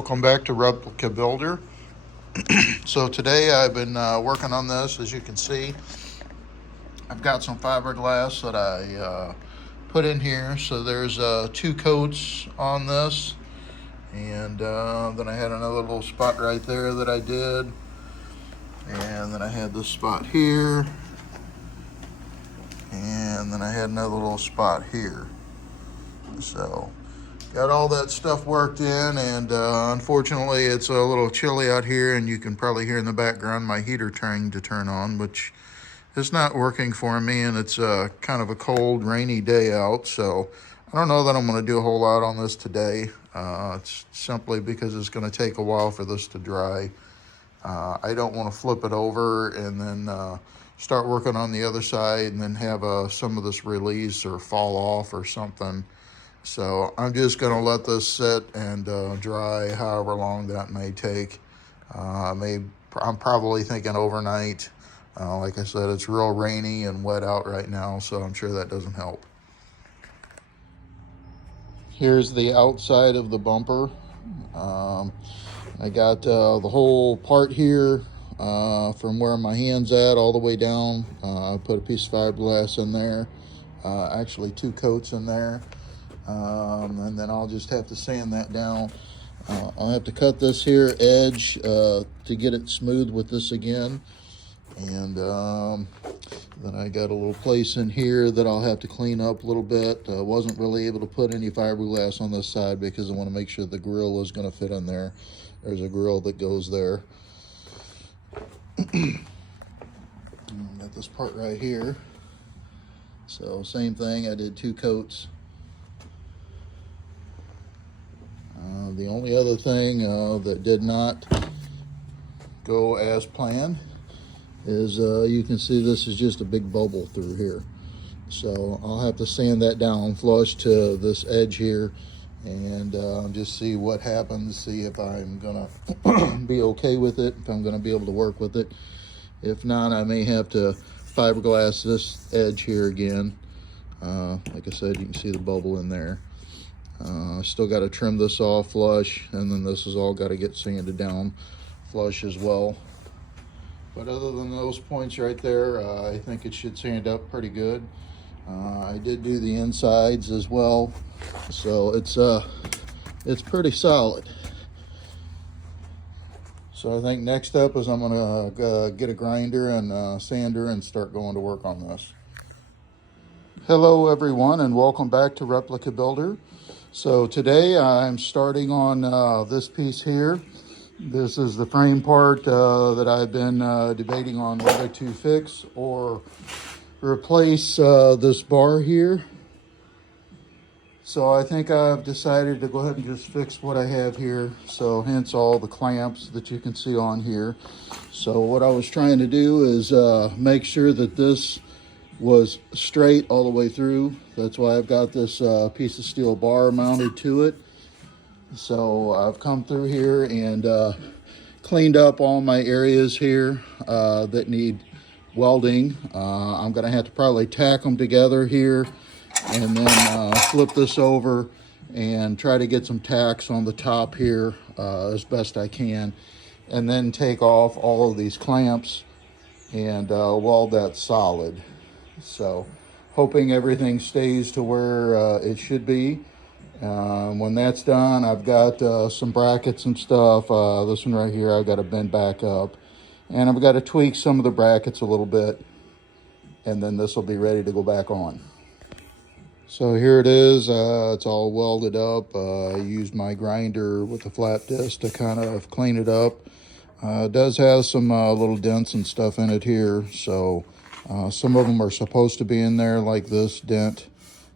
Welcome back to Replica Builder. So today I've been working on this. As you can see, I've got some fiberglass that I put in here. So there's 2 coats on this, and then I had another little spot right there that I did, and then I had this spot here, and then I had another little spot here. So got all that stuff worked in, and unfortunately it's a little chilly out here, and you can probably hear in the background my heater trying to turn on, which is not working for me, and it's kind of a cold, rainy day out, so I don't know that I'm going to do a whole lot on this today. It's simply because it's going to take a while for this to dry. I don't want to flip it over and then start working on the other side and then have some of this release or fall off or something. So I'm just going to let this sit and dry however long that may take. I'm probably thinking overnight. Like I said, it's real rainy and wet out right now, so I'm sure that doesn't help. Here's the outside of the bumper. I got the whole part here from where my hand's at all the way down. I put a piece of fiberglass in there, actually 2 coats in there. And then I'll just have to sand that down. I'll have to cut this here edge to get it smooth with this again. And then I got a little place in here that I'll have to clean up a little bit. I wasn't really able to put any fiberglass on this side because I want to make sure the grill is going to fit in there. There's a grill that goes there. Got this part right here. So same thing, I did 2 coats. The only other thing that did not go as planned is you can see this is just a big bubble through here. So I'll have to sand that down flush to this edge here and just see what happens, see if I'm gonna be okay with it, if I'm gonna be able to work with it. If not, I may have to fiberglass this edge here again. Like I said, you can see the bubble in there. Still got to trim this off flush, and then this has all got to get sanded down flush as well. But other than those points right there, I think it should sand up pretty good. I did do the insides as well, so it's pretty solid. So I think next up is I'm gonna get a grinder and sander and start going to work on this. Hello everyone, and welcome back to Replica Builder. So today I'm starting on this piece here. This is the frame part that I've been debating on whether to fix or replace this bar here. So I think I've decided to go ahead and just fix what I have here. So hence all the clamps that you can see on here. So what I was trying to do is make sure that this was straight all the way through. That's why I've got this piece of steel bar mounted to it. So I've come through here and cleaned up all my areas here that need welding. I'm gonna have to probably tack them together here and then flip this over and try to get some tacks on the top here as best I can, and then take off all of these clamps and weld that solid. So hoping everything stays to where it should be. When that's done, I've got some brackets and stuff. This one right here I've got to bend back up, and I've got to tweak some of the brackets a little bit, and then this will be ready to go back on. So here it is. It's all welded up. I used my grinder with the flat disc to kind of clean it up. It does have some little dents and stuff in it here, so some of them are supposed to be in there, like this dent.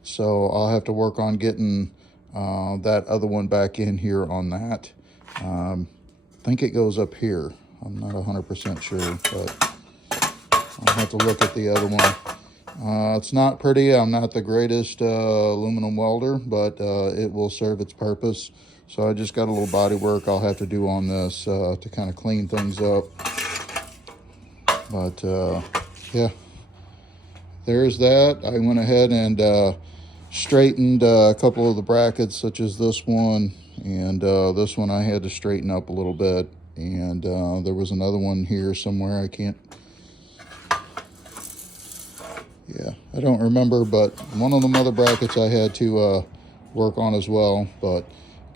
So I'll have to work on getting that other one back in here on that. I think it goes up here. I'm not 100% sure, but I'll have to look at the other one. It's not pretty. I'm not the greatest aluminum welder, but it will serve its purpose. So I just got a little body work I'll have to do on this to kind of clean things up. But yeah, there's that. I went ahead and straightened a couple of the brackets, such as this one and this one I had to straighten up a little bit, and there was another one here somewhere. I don't remember, but one of the mother brackets I had to work on as well. But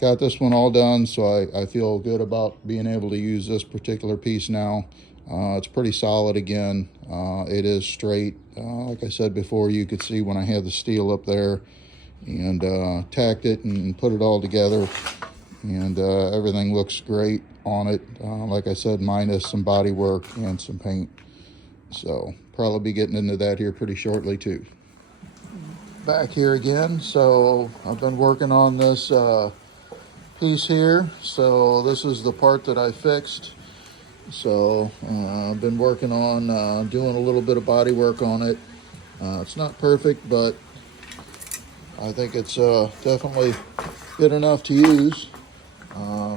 got this one all done, so I feel good about being able to use this particular piece now. It's pretty solid again. It is straight. Like I said before, you could see when I had the steel up there and tacked it and put it all together, and everything looks great on it. Like I said, minus some body work and some paint. So probably be getting into that here pretty shortly too. Back here again. So I've been working on this piece here. So this is the part that I fixed. So I've been working on doing a little bit of body work on it. It's not perfect, but I think it's definitely good enough to use.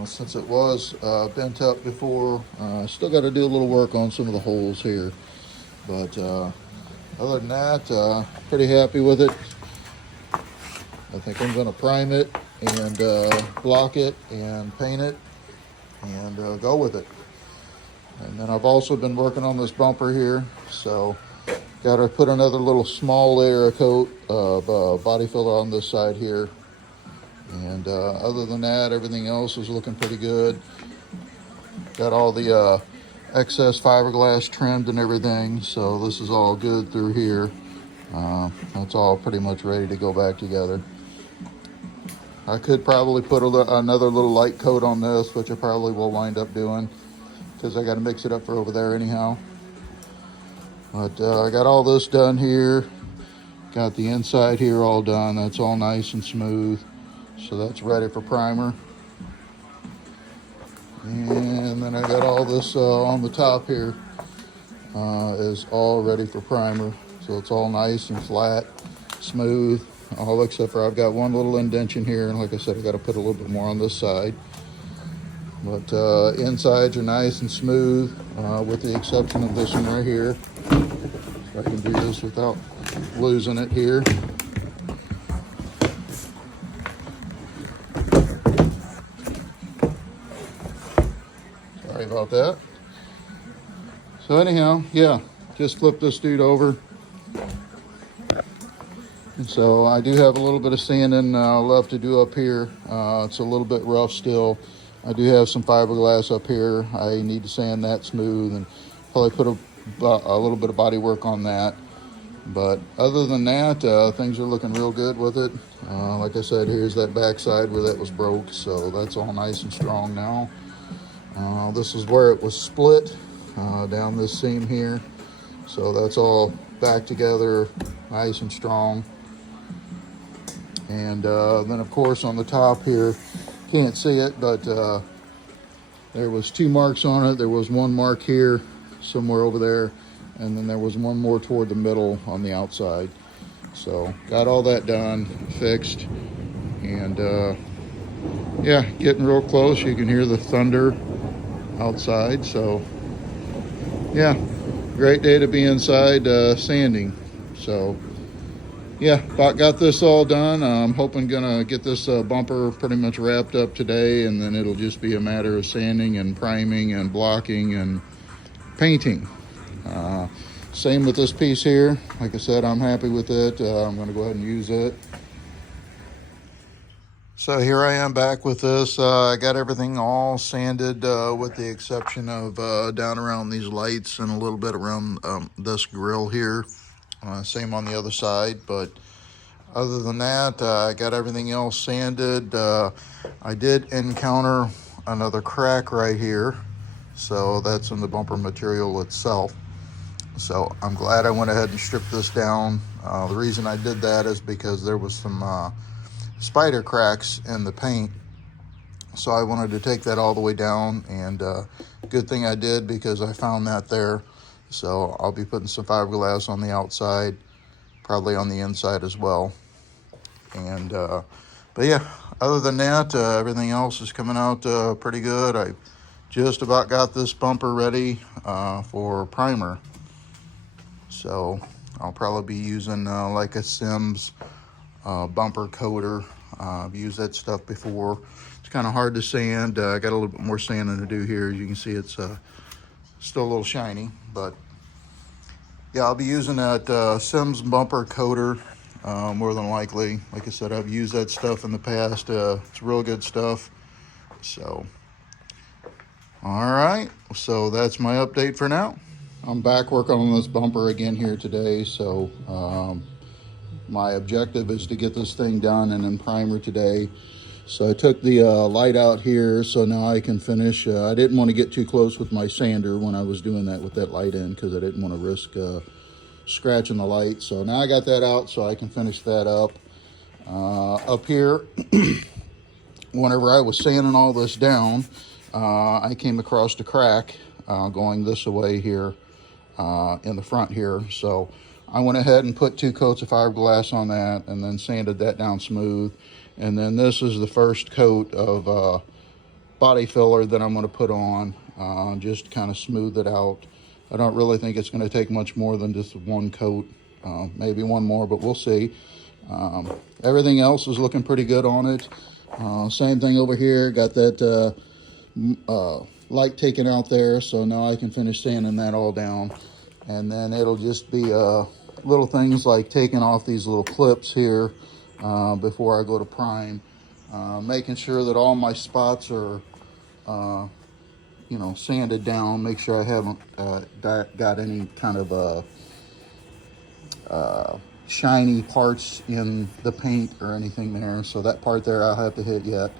Since it was bent up before, still got to do a little work on some of the holes here. But other than that, pretty happy with it. I think I'm going to prime it and block it and paint it and go with it. And then I've also been working on this bumper here. So got to put another little small layer of coat of body filler on this side here. And other than that, everything else is looking pretty good. Got all the excess fiberglass trimmed and everything, so this is all good through here. That's all pretty much ready to go back together. I could probably put another little light coat on this, which I probably will wind up doing because I got to mix it up for over there anyhow. But I got all this done here. Got the inside here all done. That's all nice and smooth, so that's ready for primer. And then I got all this on the top here is all ready for primer. So it's all nice and flat, smooth, all except for I've got one little indentation here. And like I said, I got to put a little bit more on this side. But insides are nice and smooth with the exception of this one right here. If I can do this without losing it here. Sorry about that. So anyhow, yeah, just flip this dude over. And so I do have a little bit of sanding left to do up here. It's a little bit rough still. I do have some fiberglass up here. I need to sand that smooth and probably put a little bit of body work on that. But other than that, things are looking real good with it. Like I said, here's that back side where that was broke, so that's all nice and strong now. This is where it was split down this seam here, so that's all back together nice and strong. And then of course on the top here, can't see it, but there was 2 marks on it. There was one mark here somewhere over there, and then there was one more toward the middle on the outside. So got all that done, fixed, and yeah, getting real close. You can hear the thunder outside. So yeah, great day to be inside sanding. So yeah, about got this all done. I'm hoping gonna get this bumper pretty much wrapped up today, and then it'll just be a matter of sanding and priming and blocking and painting. Same with this piece here. Like I said, I'm happy with it. I'm gonna go ahead and use it. So here I am back with this. I got everything all sanded with the exception of down around these lights and a little bit around this grill here. Same on the other side, but other than that, I got everything else sanded. I did encounter another crack right here, so that's in the bumper material itself. So I'm glad I went ahead and stripped this down. The reason I did that is because there was some spider cracks in the paint, so I wanted to take that all the way down, and good thing I did because I found that there. So I'll be putting some fiberglass on the outside, probably on the inside as well. And but yeah, other than that, everything else is coming out pretty good. I just about got this bumper ready for primer. So I'll probably be using like a Sims bumper coater. I've used that stuff before. It's kind of hard to sand. I got a little bit more sanding to do here. As you can see, it's still a little shiny, but yeah, I'll be using that Sims bumper coater more than likely. Like I said, I've used that stuff in the past. It's real good stuff. So, all right. So that's my update for now. I'm back working on this bumper again here today. So my objective is to get this thing done and then primer today. So I took the light out here, so now I can finish. I didn't want to get too close with my sander when I was doing that with that light in, because I didn't want to risk scratching the light. So now I got that out, so I can finish that up. Up here, whenever I was sanding all this down, I came across a crack going this way here in the front here. So I went ahead and put 2 coats of fiberglass on that and then sanded that down smooth. And then this is the first coat of body filler that I'm going to put on, just kind of smooth it out. I don't really think it's going to take much more than just 1 coat, maybe 1 more, but we'll see. Everything else is looking pretty good on it. Same thing over here, got that light taken out there, so now I can finish sanding that all down. And then it'll just be little things like taking off these little clips here before I go to prime, making sure that all my spots are you know, sanded down, make sure I haven't got any kind of shiny parts in the paint or anything there. So that part there I'll have to hit yet.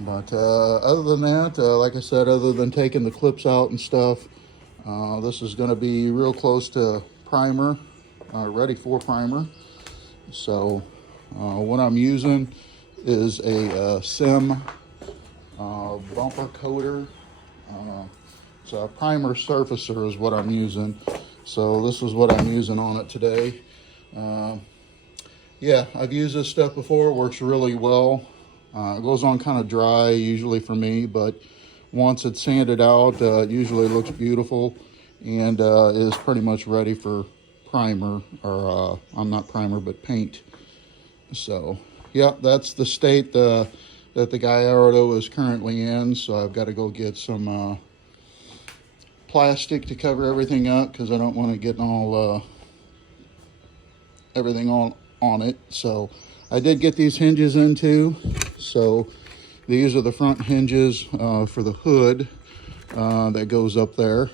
But other than that, like I said, other than taking the clips out and stuff, this is going to be real close to primer, ready for primer. So what I'm using is a Sim bumper coater. It's a primer surfacer is what I'm using. So this is what I'm using on it today. Yeah, I've used this stuff before. It works really well. It goes on kind of dry usually for me, but once it's sanded out, it usually looks beautiful and is pretty much ready for primer, or I'm not primer, but paint. So yeah, that's the state that the Gallardo is currently in. So I've got to go get some plastic to cover everything up, because I don't want to get all everything on it. So I did get these hinges in too. So these are the front hinges for the hood that goes up there.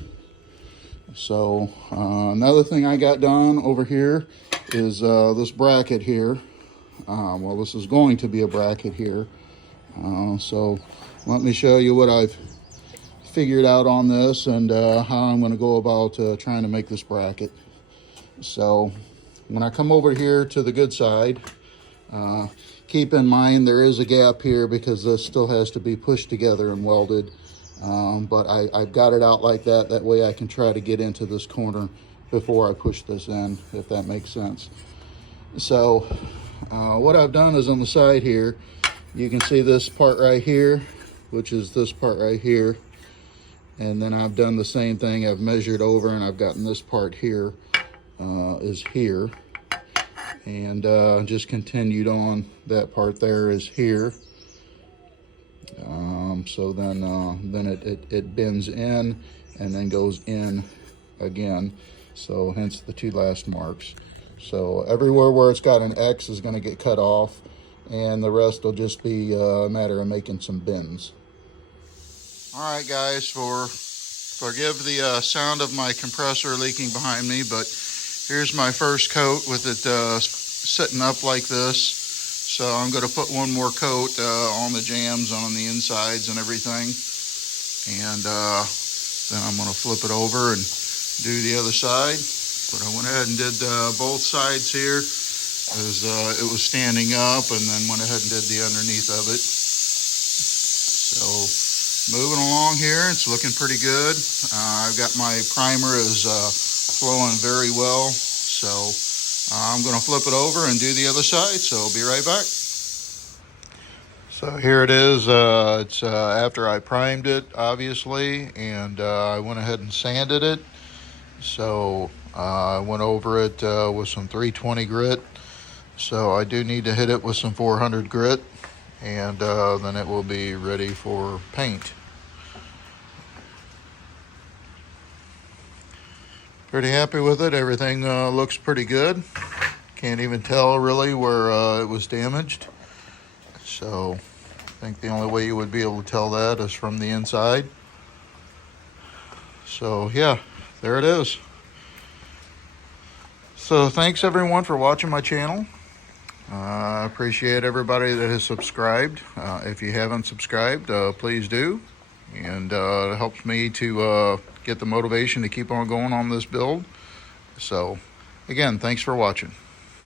So another thing I got done over here is this bracket here. Well, this is going to be a bracket here. So let me show you what I've figured out on this and how I'm going to go about trying to make this bracket. So when I come over here to the good side, keep in mind there is a gap here because this still has to be pushed together and welded. But I've got it out like that. That way I can try to get into this corner before I push this in, if that makes sense. So what I've done is on the side here, you can see this part right here, which is this part right here. And then I've done the same thing. I've measured over and I've gotten this part here is here. And just continued on. That part there is here. So then it bends in and then goes in again. So hence the 2 last marks. So everywhere where it's got an X is going to get cut off, and the rest will just be a matter of making some bends. All right, guys, forgive the sound of my compressor leaking behind me, but here's my first coat with it sitting up like this. So I'm going to put 1 more coat on the jambs, on the insides and everything. And then I'm going to flip it over and do the other side. But I went ahead and did both sides here as it was standing up, and then went ahead and did the underneath of it. So moving along here, it's looking pretty good. I've got my primer is flowing very well. So I'm going to flip it over and do the other side, so I'll be right back. So here it is. It's after I primed it, obviously, and I went ahead and sanded it. So I went over it with some 320 grit. So I do need to hit it with some 400 grit, and then it will be ready for paint. Pretty happy with it. Everything looks pretty good. Can't even tell really where it was damaged. So I think the only way you would be able to tell that is from the inside. So yeah, there it is. So thanks everyone for watching my channel. I appreciate everybody that has subscribed. If you haven't subscribed, please do. And it helps me to get the motivation to keep on going on this build. So again, thanks for watching.